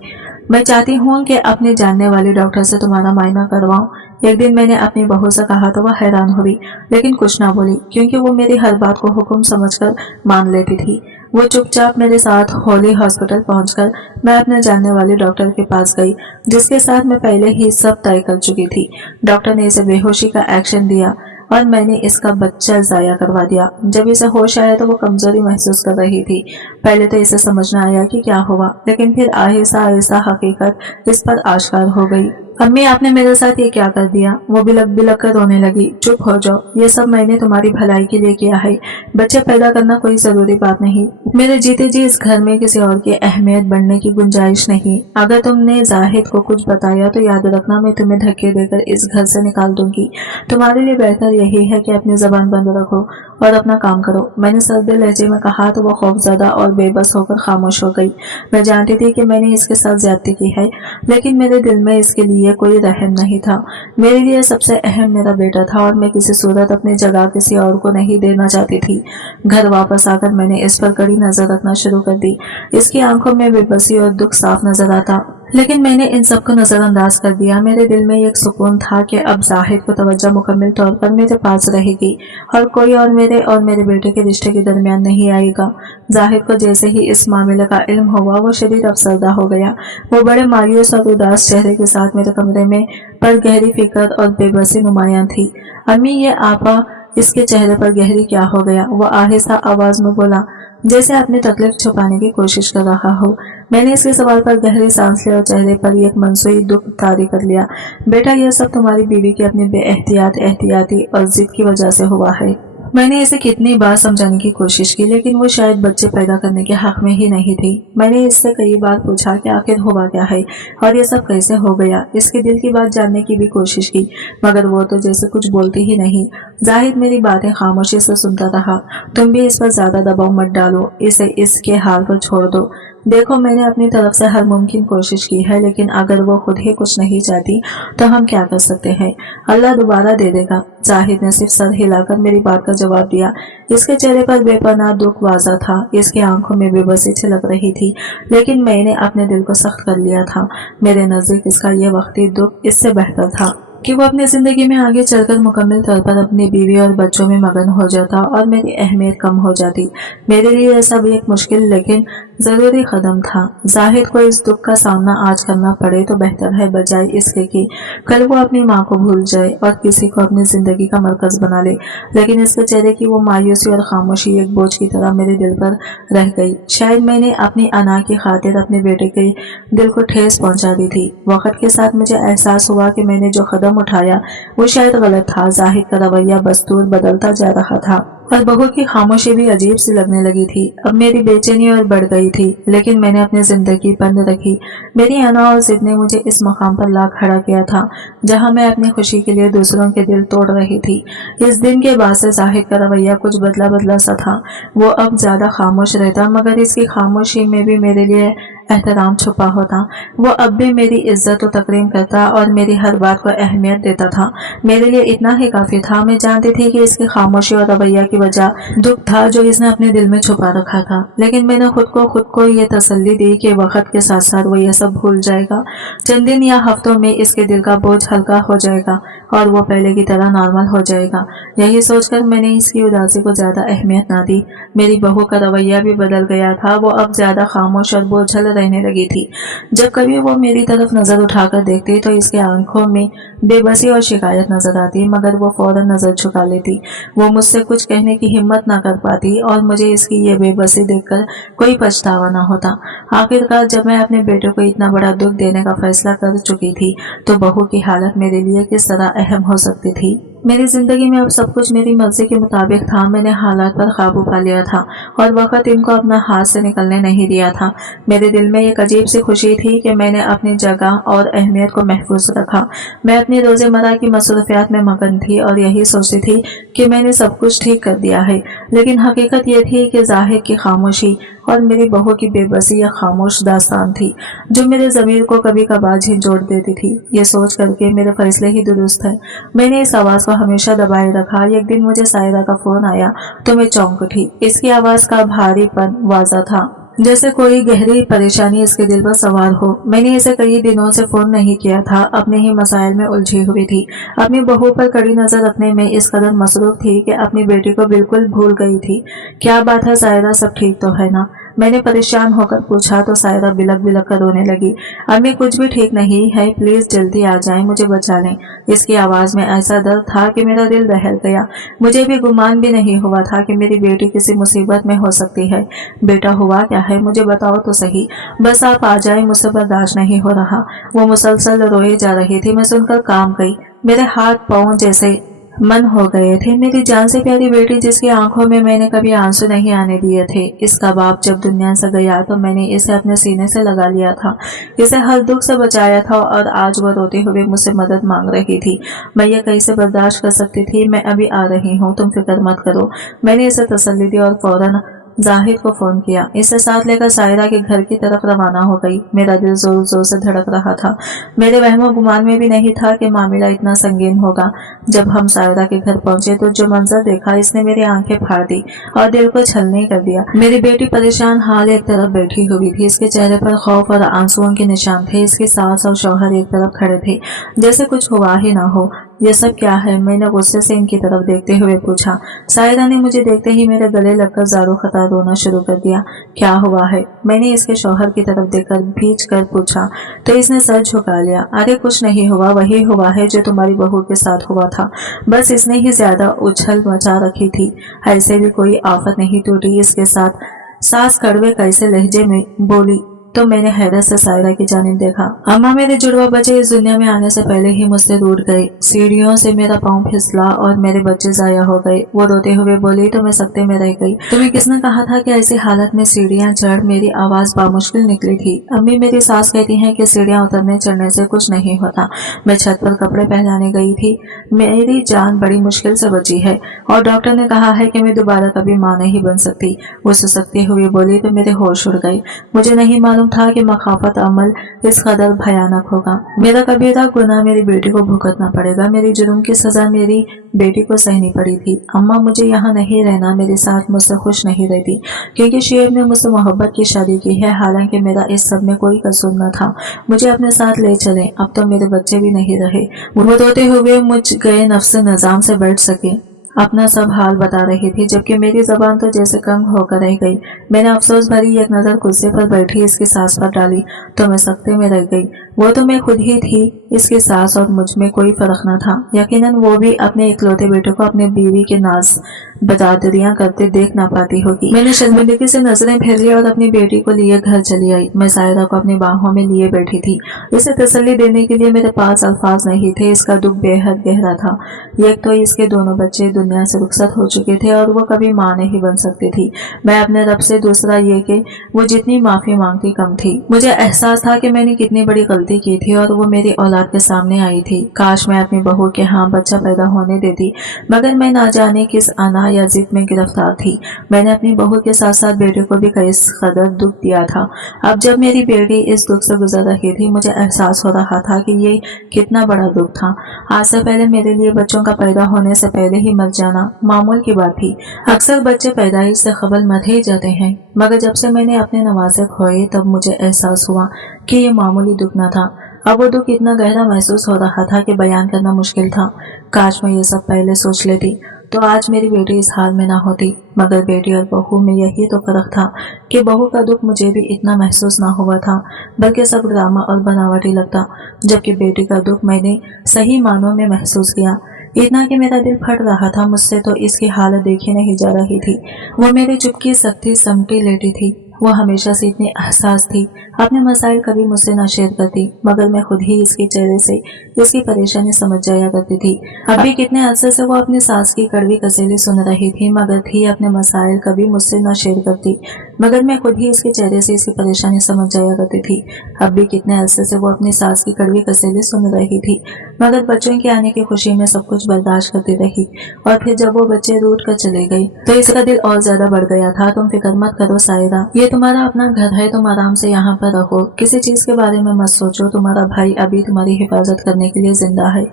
मैं चाहती हूँ कि अपने जानने वाले डॉक्टर से तुम्हारा मायना करवाऊं। एक दिन मैंने अपनी बहू से कहा तो वह हैरान हुई, लेकिन कुछ ना बोली क्योंकि वो मेरी हर बात को हुक्म समझकर मान लेती थी। वो चुपचाप मेरे साथ होली हॉस्पिटल पहुंचकर मैं अपने जानने वाले डॉक्टर के पास गई, जिसके साथ मैं पहले ही सब तय कर चुकी थी। डॉक्टर ने इसे बेहोशी का एक्शन दिया और मैंने इसका बच्चा जाया करवा दिया। जब इसे होश आया तो वो कमजोरी महसूस कर रही थी। पहले तो इसे समझ न आया कि क्या हुआ, लेकिन फिर आहिस्ता आहिस्ता हकीकत इस पर आश्कार हो गई। अम्मी, आपने मेरे साथ ये क्या कर दिया? वो बिलक बिलक कर रोने लगी। चुप हो जाओ, ये सब मैंने तुम्हारी भलाई के लिए किया है। बच्चे पैदा करना कोई जरूरी बात नहीं। मेरे जीते जी इस घर में किसी और की अहमियत बढ़ने की गुंजाइश नहीं। अगर तुमने जाहिद को कुछ बताया तो याद रखना, मैं तुम्हें धक्के देकर इस घर से निकाल दूंगी। तुम्हारे लिए बेहतर यही है कि अपनी जबान बंद रखो और अपना काम करो। मैंने सर्दे लहजे में कहा तो वो खौफजदा और बेबस होकर खामोश हो गई। मैं जानती थी कि मैंने इसके साथ ज्यादती की है, लेकिन मेरे दिल में इसके लिए कोई रहम नहीं था। मेरे लिए सबसे अहम मेरा बेटा था और मैं किसी सूरत अपनी जगह किसी और को नहीं देना चाहती थी। घर वापस आकर मैंने इस पर कड़ी नजर रखना शुरू कर दी। इसकी आंखों में बेबसी और दुख साफ नजर आता, लेकिन मैंने इन सब को नजरअंदाज कर दिया। मेरे दिल में एक सुकून था कि अब जाहिद को तवज्जो मुकम्मल तौर पर मेरे पास रहेगी और कोई और मेरे बेटे के रिश्ते के दरमियान नहीं आएगा। जाहिद को जैसे ही इस मामले का इल्म हुआ वो शदीद अफसरदा हो गया। वो बड़े मायूस और उदास चेहरे के साथ मेरे कमरे में पर गहरी फिक्र और बेबसी नुमायां थी। अम्मी, ये आपा, इसके चेहरे पर गहरी क्या हो गया? वो आहिस्ता आवाज में बोला, जैसे अपनी तकलीफ छुपाने की कोशिश कर रहा हो। मैंने इसके सवाल पर गहरी सांस ली और चेहरे पर एक मनसूई दुख तारी कर लिया। बेटा, यह सब तुम्हारी बीवी की अपनी एहतियाती और जिद की वजह से हुआ है। मैंने इसे कितनी बार समझाने की कोशिश की, लेकिन वो शायद बच्चे पैदा करने के हक में ही नहीं थी। मैंने इससे कई बार पूछा कि आखिर हुआ क्या है और ये सब कैसे हो गया। इसके दिल की बात जानने की भी कोशिश की, मगर वो तो जैसे कुछ बोलती ही नहीं। जाहिद मेरी बातें खामोशी से सुनता रहा। तुम भी इस पर ज्यादा दबाव मत डालो, इसे इसके हाल पर छोड़ दो। देखो मैंने अपनी तरफ से हर मुमकिन कोशिश की है, लेकिन अगर वो खुद ही कुछ नहीं चाहती तो हम क्या कर सकते हैं। अल्लाह दोबारा दे देगा। जाहिद ने सिर्फ सर हिलाकर मेरी बात का जवाब दिया। इसके चेहरे पर बेपनाह दुख वाज़ा था, इसकी आंखों में बेबसी छलक रही थी, लेकिन मैंने अपने दिल को सख्त कर लिया था। मेरे नजदीक इसका यह वक्ती दुख इससे बेहतर था कि वो अपनी जिंदगी में आगे चलकर मुकम्मल तौर पर अपनी बीवी और बच्चों में मगन हो जाता और मेरी अहमियत कम हो जाती। मेरे लिए यह सब एक मुश्किल लेकिन जरूरी कदम था। जाहिद को इस दुख का सामना आज करना पड़े तो बेहतर है, बजाय इसके कि कल वो अपनी माँ को भूल जाए और किसी को अपनी जिंदगी का मरकज बना ले। लेकिन इसके चेहरे की वो मायूसी और खामोशी एक बोझ की तरह मेरे दिल पर रह गई। शायद मैंने अपनी अना की खातिर अपने बेटे के दिल को ठेस पहुंचा दी थी। वक्त के साथ मुझे एहसास हुआ कि मैंने जो कदम उठाया वो शायद गलत था। जाहिद का रवैया बदस्तूर बदलता जा रहा था और बहू की खामोशी भी अजीब सी लगने लगी थी। अब मेरी बेचैनी और बढ़ गई थी, लेकिन मैंने अपनी जिंदगी बंद रखी। मेरी अना और जिद ने मुझे इस मकाम पर ला खड़ा किया था जहां मैं अपनी खुशी के लिए दूसरों के दिल तोड़ रही थी। इस दिन के बाद से जाहिद का रवैया कुछ बदला बदला सा था। वो अब ज्यादा खामोश रहता, मगर इसकी खामोशी में भी मेरे लिए एहतराम छुपा होता। वो अब भी मेरी इज्जत और तकरीम करता और मेरी हर बात को अहमियत देता था। मेरे लिए इतना ही काफी था। मैं जानती थी कि इसकी खामोशी और रवैया की वजह दुख था जो इसने अपने दिल में छुपा रखा था, लेकिन मैंने खुद को ये तसल्ली दी कि वक्त के साथ साथ वो ये सब भूल जाएगा। चंद दिन या हफ्तों में इसके दिल का बोझ हल्का हो जाएगा और वो पहले की तरह नॉर्मल हो जाएगा। यही सोचकर मैंने इसकी उदासी को ज्यादा अहमियत ना दी। मेरी बहू का रवैया भी बदल गया था। वो अब ज्यादा खामोश और बोझल रहने लगी थी। जब कभी वो मेरी तरफ नजर उठाकर देखती तो इसके आंखों में बेबसी और शिकायत नजर आती, मगर वो फौरन नजर झुका लेती। वो मुझसे कुछ कहने की हिम्मत ना कर पाती और मुझे इसकी ये बेबसी देखकर कोई पछतावा ना होता। आखिरकार जब मैं अपने बेटे को इतना बड़ा दुख देने का फैसला कर चुकी थी तो बहू की हालत मेरे लिए किस तरह अहम हो सकती थी। मेरी जिंदगी में अब सब कुछ मेरी मर्जी के मुताबिक था। मैंने हालात पर काबू पा लिया था और वक्त इनको अपना हाथ से निकलने नहीं दिया था। मेरे दिल में एक अजीब सी खुशी थी कि मैंने अपनी जगह और अहमियत को महफूज रखा। मैं अपनी रोजमर्रा की मसरूफियात में मगन थी और यही सोचती थी कि मैंने सब कुछ ठीक कर दिया है, लेकिन हकीकत ये थी कि जाहिद की खामोशी और मेरी बहू की बेबसी या खामोश दास्तान थी जो मेरे ज़मीर को कभी कभार झंझोड़ देती थी। ये सोच करके मेरे फैसले ही दुरुस्त है। मैंने इस आवाज़ को हमेशा दबाए रखा। एक दिन मुझे सायरा का फोन आया तो मैं चौंक उठी। इसकी आवाज़ का भारीपन वाज़ा था, जैसे कोई गहरी परेशानी इसके दिल पर सवार हो। मैंने इसे कई दिनों से फोन नहीं किया था, अपने ही मसाइल में उलझी हुई थी। अपनी बहू पर कड़ी नजर रखने में इस कदर मसरूफ थी कि अपनी बेटी को बिल्कुल भूल गई थी। क्या बात है सायरा, सब ठीक तो है ना? मैंने परेशान होकर पूछा तो सायरा बिलक बिलक कर रोने लगी। अम्मी कुछ भी ठीक नहीं है, प्लीज जल्दी आ जाएं, मुझे बचा लें। इसकी आवाज में ऐसा दर्द था कि मेरा दिल दहल गया। मुझे भी गुमान भी नहीं हुआ था कि मेरी बेटी किसी मुसीबत में हो सकती है। बेटा हुआ क्या है, मुझे बताओ तो सही, बस आप आ जाए, मुझसे बर्दाश्त नहीं हो रहा। वो मुसलसल रोए जा रही थी। मैं सुनकर काम गई। मेरे हाथ पांव जैसे मन हो गए थे। मेरी जान से प्यारी बेटी जिसकी आंखों में मैंने कभी आंसू नहीं आने दिए थे। इसका बाप जब दुनिया से गया तो मैंने इसे अपने सीने से लगा लिया था, इसे हर दुख से बचाया था और आज वो रोते हुए मुझसे मदद मांग रही थी। मैं ये कैसे बर्दाश्त कर सकती थी? मैं अभी आ रही हूँ, तुम फिक्र मत करो। मैंने इसे तसल्ली दी और फौरन जाहिद को फोन किया। इसे साथ लेकर सायरा के घर की तरफ रवाना हो गई। मेरा दिल जोर जोर से धड़क रहा था। मेरे वहमो गुमान में भी नहीं था कि मामला इतना संगीन होगा। जब हम सायरा के घर पहुंचे तो जो मंजर देखा इसने मेरी आंखें फाड़ दी और दिल को छलनी कर दिया। मेरी बेटी परेशान हाल एक तरफ बैठी हुई थी। इसके चेहरे पर खौफ और आंसुओं के निशान थे। इसकी सास और शौहर एक तरफ खड़े थे जैसे कुछ हुआ ही ना हो। ये सब क्या है? मैंने गुस्से से इनकी तरफ देखते हुए पूछा। सायरा ने मुझे देखते ही मेरे गले लगकर जारो खतर रोना शुरू कर दिया। क्या हुआ है? मैंने इसके शौहर की तरफ देखकर भींच कर पूछा तो इसने सर झुका लिया। अरे कुछ नहीं हुआ, वही हुआ है जो तुम्हारी बहू के साथ हुआ था, बस इसने ही ज्यादा उछल मचा रखी थी। ऐसे भी कोई आफत नहीं टूटी इसके साथ। सास कड़वे कैसे लहजे में बोली, तो मैंने हैरत से सायरा की जानिब देखा। अम्मा, मेरे जुड़वा बच्चे इस दुनिया में आने से पहले ही मुझसे रूठ गए। सीढ़ियों से मेरा पाँव फिसला और मेरे बच्चे जाया हो गए। वो रोते हुए बोली तो मैं सकते में रह गई। तुम्हें किसने कहा था कि ऐसी हालत में सीढ़ियाँ चढ़? मेरी आवाज बामुश्किल निकली थी। अम्मी, मेरी सास कहती है कि सीढ़ियाँ उतरने चढ़ने से कुछ नहीं होता। मैं छत पर कपड़े पहनाने गई थी। मेरी जान बड़ी मुश्किल से बची है और डॉक्टर ने कहा है कि मैं दोबारा कभी माँ नहीं बन सकती। वो सुसकती हुई बोली तो मेरे होश उड़ गए। मुझे नहीं मालूम था कि मखाफत अमल इस कदर भयानक होगा। मेरा कबीरा गुनाह मेरी बेटी को भुगतना पड़ेगा। मेरी जुर्म की सजा मेरी बेटी को सहनी पड़ी थी। अम्मा, मुझे यहाँ नहीं रहना। मेरे साथ मुझसे खुश नहीं रहती क्योंकि शेब ने मुझसे मोहब्बत की शादी की है, हालांकि मेरा इस सब में कोई कसूर न था। मुझे अपने साथ ले चले। अब तो मेरे बच्चे भी नहीं रहे। वो रोते हुए मुझ गए नफ्स निजाम से बैठ सके अपना सब हाल बता रही थी, जबकि मेरी जबान तो जैसे कंग होकर रह गई। मैंने अफसोस भरी एक नजर कुर्सी पर बैठी इसकी सास पर डाली तो मैं सकते में रह गई। वो तो मैं खुद ही थी, इसकी सास और मुझ में कोई फर्क न था। यकीनन वो भी अपने इकलौते बेटे को अपने बीवी के नाज बदादरियां करते देख ना पाती होगी। मैंने शर्मिंदगी से नजरें फेर ली और अपनी बेटी को लिए घर चली आई। मैं सायरा को अपनी बाहों में लिए बैठी थी। इसे तसल्ली देने के लिए मेरे पास अल्फाज नहीं थे। इसका दुख बेहद गहरा था। एक तो इसके दोनों बच्चे दुनिया से रुखसत हो चुके थे और वो कभी माँ नहीं बन सकती थी। मैं अपने रब से, दूसरा ये कि वो जितनी माफी मांगती कम थी। मुझे एहसास था कि मैंने कितनी बड़ी गलती की थी और वो मेरी औलाद के सामने आई थी। काश मैं अपनी बहू के यहाँ बच्चा पैदा होने देती, मगर मैं ना जाने किस अना या जिद में गिरफ्तार थी। मैंने अपनी बहू के साथ साथ बेटे को भी कई कदर दुख दिया था। अब जब मेरी बेटी इस दुख से गुजर रही थी, मुझे एहसास हो रहा था कि ये कितना बड़ा दुख था। आज से पहले मेरे लिए बच्चों का पैदा होने से पहले ही मर जाना मामूल की बात थी। अक्सर बच्चे पैदाइश से कबल मर ही जाते हैं, मगर जब से मैंने अपने नवासे खोए तब मुझे एहसास हुआ कि ये मामूली दुख न था। अब वो दुख इतना गहरा महसूस हो रहा था कि बयान करना मुश्किल था। काश मैं ये सब पहले सोच लेती तो आज मेरी बेटी इस हाल में ना होती। मगर बेटी और बहू में यही तो फर्क था कि बहू का दुख मुझे भी इतना महसूस ना हुआ था, बल्कि सब ड्रामा और बनावटी लगता, जबकि बेटी का दुख मैंने सही मानों में महसूस किया। इतना कि मेरा दिल फट रहा था। मुझसे तो इसकी हालत देखी नहीं जा रही थी। वो मेरी चुपकी सख्ती समटी लेटी थी। वो हमेशा से इतनी एहसास थी। अपने मसाइल कभी मुझसे न शेयर करती, मगर मैं खुद ही इसके चेहरे से इसकी परेशानी समझ जाया करती थी। अभी कितने अरसे से वो अपनी सास की कड़वी कसेली सुन रही थी, मगर थी अपने मसाइल कभी मुझसे न शेयर करती, मगर मैं खुद ही इसके चेहरे से इसकी परेशानी समझ जाया करती थी। अब भी कितने अरसे से वो अपनी सास की कड़वी कसेली सुन रही थी, मगर बच्चों के आने की खुशी में सब कुछ बर्दाश्त करती रही। और फिर जब वो बच्चे रूठ कर चले गए तो इसका दिल और ज्यादा बढ़ गया था। तुम फिक्र मत करो सायरा, ये तुम्हारा अपना घर है, तुम आराम से यहाँ पर रहो, किसी चीज के बारे में मत सोचो। तुम्हारा भाई अभी तुम्हारी हिफाजत करने के लिए जिंदा है।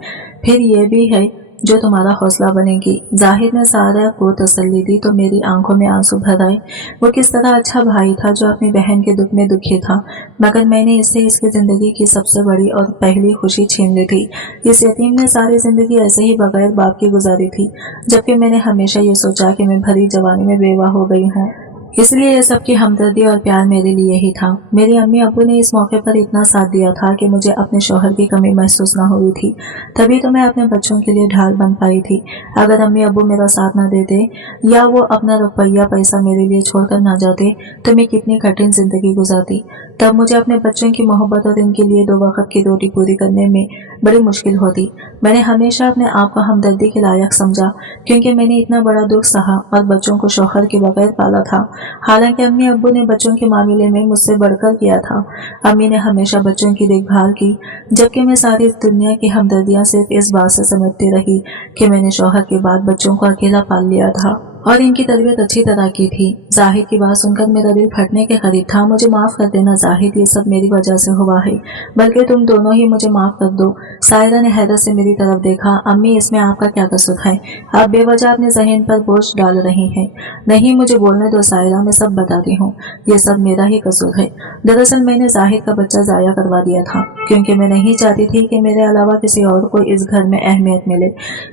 फिर ये भी है जो तुम्हारा हौसला बनेगी। जाहिर ने सारा को तसल्ली दी तो मेरी आंखों में आंसू भर आए। वो किस तरह अच्छा भाई था जो अपनी बहन के दुख में दुखी था, मगर मैंने इससे इसकी जिंदगी की सबसे बड़ी और पहली खुशी छीन ली थी। इस यतीम ने सारी जिंदगी ऐसे ही बगैर बाप की गुजारी थी, जबकि मैंने हमेशा ये सोचा कि मैं भरी जवानी में बेवा हो गई हूँ, इसलिए ये सबकी हमदर्दी और प्यार मेरे लिए ही था। मेरी अम्मी अब्बू ने इस मौके पर इतना साथ दिया था कि मुझे अपने शौहर की कमी महसूस न हुई थी। तभी तो मैं अपने बच्चों के लिए ढाल बन पाई थी। अगर अम्मी अब्बू मेरा साथ न देते या वो अपना रुपया पैसा मेरे लिए छोड़कर न जाते तो मैं कितनी कठिन जिंदगी गुजारती। तब मुझे अपने बच्चों की मोहब्बत और इनके लिए 2 वक्त की रोटी पूरी करने में बड़ी मुश्किल होती। मैंने हमेशा अपने आप को हमदर्दी के लायक समझा, क्योंकि मैंने इतना बड़ा दुख सहा और बच्चों को शौहर के बगैर पाला था। हालांकि अम्मी अब्बू ने बच्चों के मामले में मुझसे बढ़कर किया था। अम्मी ने हमेशा बच्चों की देखभाल की, जबकि मैं सारी दुनिया की हमदर्दियां सिर्फ इस बात से समझती रही कि मैंने शौहर के बाद बच्चों को अकेला पाल लिया था और इनकी तरबियत अच्छी तरह की थी। जाहिद की बात सुनकर मेरा दिल फटने के करीब था। मुझे माफ कर देना जाहिद, ये सब मेरी वजह से हुआ है, बल्कि तुम दोनों ही मुझे माफ कर दो। सायरा ने हैरत से मेरी तरफ देखा। अम्मी, इसमें आपका क्या कसूर है? आप बेवजह अपने जहन पर बोझ डाल रही हैं। नहीं, मुझे बोलने दो सायरा, मैं सब बताती हूँ। ये सब मेरा ही कसूर है। दरअसल मैंने जाहिद का बच्चा जाया करवा दिया था, क्योंकि मैं नहीं चाहती थी कि मेरे अलावा किसी और को इस घर में अहमियत मिले।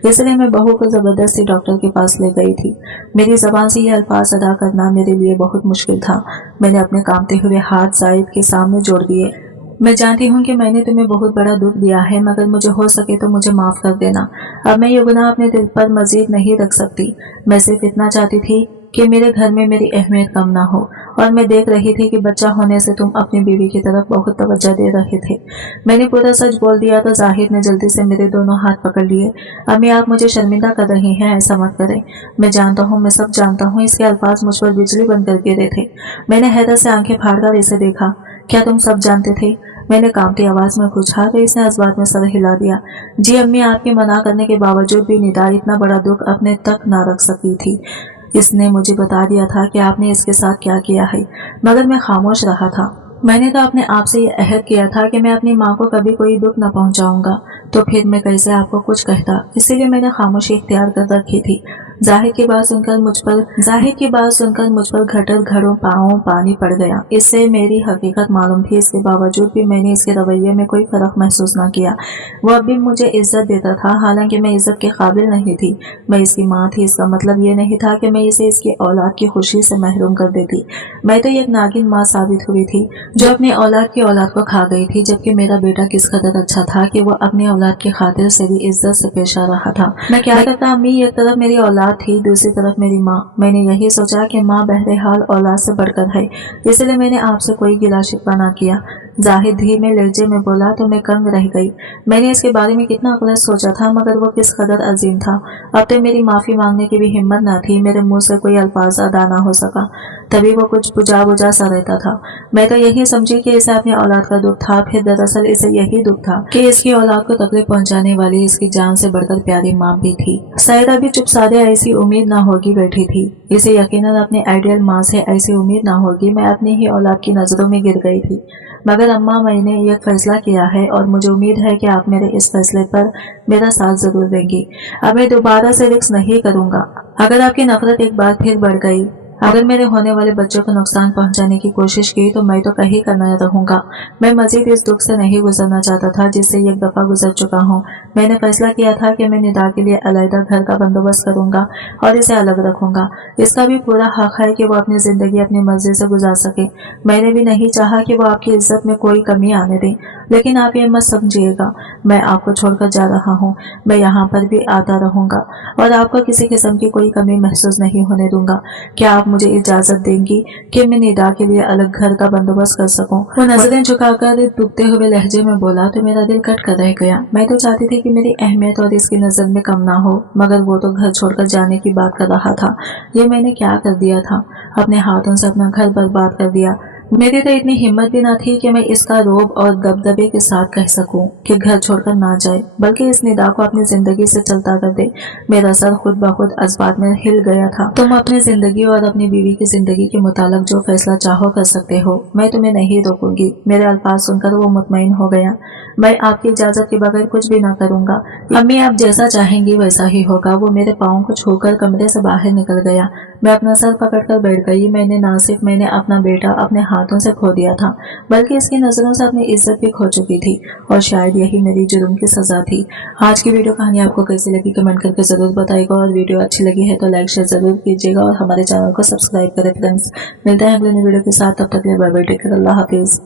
इसलिए मैं बहू को जबरदस्ती डॉक्टर के पास ले गई थी। मेरी जबान से ये अल्फाज अदा करना मेरे लिए बहुत मुश्किल था। मैंने अपने कांपते हुए हाथ जाहिद के सामने जोड़ दिए। मैं जानती हूँ कि मैंने तुम्हें बहुत बड़ा दुख दिया है, मगर मुझे हो सके तो मुझे माफ कर देना। अब मैं ये गुनाह अपने दिल पर मजीद नहीं रख सकती। मैं सिर्फ इतना चाहती थी कि मेरे घर में मेरी अहमियत कम ना हो और मैं देख रही थी कि बच्चा होने से तुम अपनी बीवी की तरफ बहुत तवज्जो दे रहे थे। मैंने पूरा सच बोल दिया तो जाहिद ने जल्दी से मेरे दोनों हाथ पकड़ लिए। अम्मी, आप मुझे शर्मिंदा कर रही हैं, ऐसा मत करें। मैं जानता हूँ, मैं सब जानता हूँ। इसके अल्फाज मुझ पर बिजली बनकर गिरे थे। मैंने हैरत से आंखें फाड़कर इसे देखा। क्या तुम सब जानते थे? मैंने कांपती आवाज में पूछा तो इसने इस में सर हिला दिया। जी अम्मी, आपके मना करने के बावजूद भी निदा इतना बड़ा दुख अपने तक ना रख सकी थी। इसने मुझे बता दिया था कि आपने इसके साथ क्या किया है, मगर मैं खामोश रहा था। मैंने तो अपने आप से ये अहद किया था कि मैं अपनी माँ को कभी कोई दुख न पहुंचाऊंगा, तो फिर मैं कैसे आपको कुछ कहता। इसीलिए मैंने खामोशी इख्तियार कर रखी थी। जाहिद की बात सुनकर मुझ पर घटर घड़ों पाँवों पानी पड़ गया। इससे मेरी हकीकत मालूम थी, इसके बावजूद भी मैंने इसके रवैये में कोई फर्क महसूस न किया। वो अब भी मुझे इज्जत देता था, हालांकि मैं इज्जत के काबिल नहीं थी। मैं इसकी माँ थी, इसका मतलब ये नहीं था कि मैं इसे इसकी औलाद की खुशी से महरूम कर देती। मैं तो एक नागिन माँ साबित हुई थी, जो अपनी औलाद की औलाद को खा गई थी, जबकि मेरा बेटा किस कदर अच्छा था कि वो अपनी औलाद की खातिर से भी इज्जत से पेश आ रहा था। मैं क्या करता अम्मी, एक तरफ मेरी औलाद थी, दूसरी तरफ मेरी माँ। मैंने यही सोचा कि माँ बहरहाल औलाद से बढ़कर है, इसलिए मैंने आपसे कोई गिला शिकवा ना किया। जाहिद धीमे लहजे में बोला तो मैं कंग रह गई। मैंने इसके बारे में कितना गलत सोचा था, मगर वो किस कदर अजीम था। अब तो मेरी माफी मांगने की भी हिम्मत ना थी, मेरे मुंह से कोई अल्फाज अदा ना हो सका। तभी वो कुछ बुझा बुझा सा रहता था। मैं तो यही समझी कि इसे अपनी औलाद का दुख था, फिर दरअसल इसे यही दुख था कि इसकी औलाद को तकलीफ पहुंचाने वाली इसकी जान से बढ़कर प्यारी माँ भी थी। शायद अभी चुप साधे ऐसी उम्मीद ना होगी बैठी थी। इसे यकीनन अपने आइडियल माँ से ऐसी उम्मीद ना होगी। मैं अपनी ही औलाद की नजरों में गिर गई थी। मगर अम्मा, मैंने ये फैसला किया है और मुझे उम्मीद है कि आप मेरे इस फैसले पर मेरा साथ जरूर देंगी। अब मैं दोबारा से रिस्क नहीं करूंगा। अगर आपकी नफरत एक बार फिर बढ़ गई, अगर मेरे होने वाले बच्चों को नुकसान पहुंचाने की कोशिश की, तो मैं तो कहीं करना रहूंगा। मैं मजीद इस दुख से नहीं गुजरना चाहता था जिससे एक दफा गुजर चुका हूँ। मैंने फैसला किया था कि मैं निदा के लिए अलहदा घर का बंदोबस्त करूंगा और इसे अलग रखूंगा। इसका भी पूरा हक है कि वो अपनी जिंदगी अपनी मर्जी से गुजार सके। मैंने भी नहीं चाहा कि वो आपकी इज्जत में कोई कमी आने दे, लेकिन आप ये मत समझिएगा, मैं आपको छोड़कर जा रहा हूँ। मैं यहाँ पर भी आता रहूंगा और आपको किसी किस्म की कोई कमी महसूस नहीं होने दूंगा। क्या आप मुझे इजाजत देंगी कि मैं निदा के लिए अलग घर का बंदोबस्त कर सकूं? वो नजरें झुकाकर दुखते हुए लहजे में बोला तो मेरा दिल कट कर रह गया। मैं तो चाहती थी कि मेरी अहमियत और इसकी नजर में कम ना हो, मगर वो तो घर छोड़कर जाने की बात कर रहा था। ये मैंने क्या कर दिया था? अपने हाथों से अपना घर बर्बाद कर दिया। मेरी तो इतनी हिम्मत भी ना थी कि मैं इसका रोब और दबदबे के साथ कह सकूं कि घर छोड़कर ना जाए, बल्कि इस निदा को अपनी जिंदगी से चलता कर दे। मेरा सर खुद ब खुद अस्बात में हिल गया था। तुम अपनी जिंदगी और अपनी बीवी की जिंदगी के मुतालिक जो फैसला चाहो कर सकते हो, मैं तुम्हें नहीं रोकूंगी। मेरे अल्फाज सुनकर वो मुतमईन हो गया। मैं आपकी इजाजत के बगैर कुछ भी ना करूंगा। अम्मी, आप जैसा चाहेंगी वैसा ही होगा। वो मेरे पाँव को छूकर कमरे से बाहर निकल गया। मैं अपना सर पकड़कर बैठ गई। मैंने अपना बेटा अपने हाथों से खो दिया था, बल्कि इसकी नजरों से अपनी इज्जत भी खो चुकी थी, और शायद यही मेरी जुर्म की सजा थी। आज की वीडियो कहानी आपको कैसी लगी कमेंट करके जरूर बताइएगा, और वीडियो अच्छी लगी है तो लाइक शेयर जरूर कीजिएगा और हमारे चैनल को सब्सक्राइब करें फ्रेंड्स। मिलते हैं अगले वीडियो के साथ, तब तक के लिए बाय बाय, टेक केयर, अल्लाह हाफिज।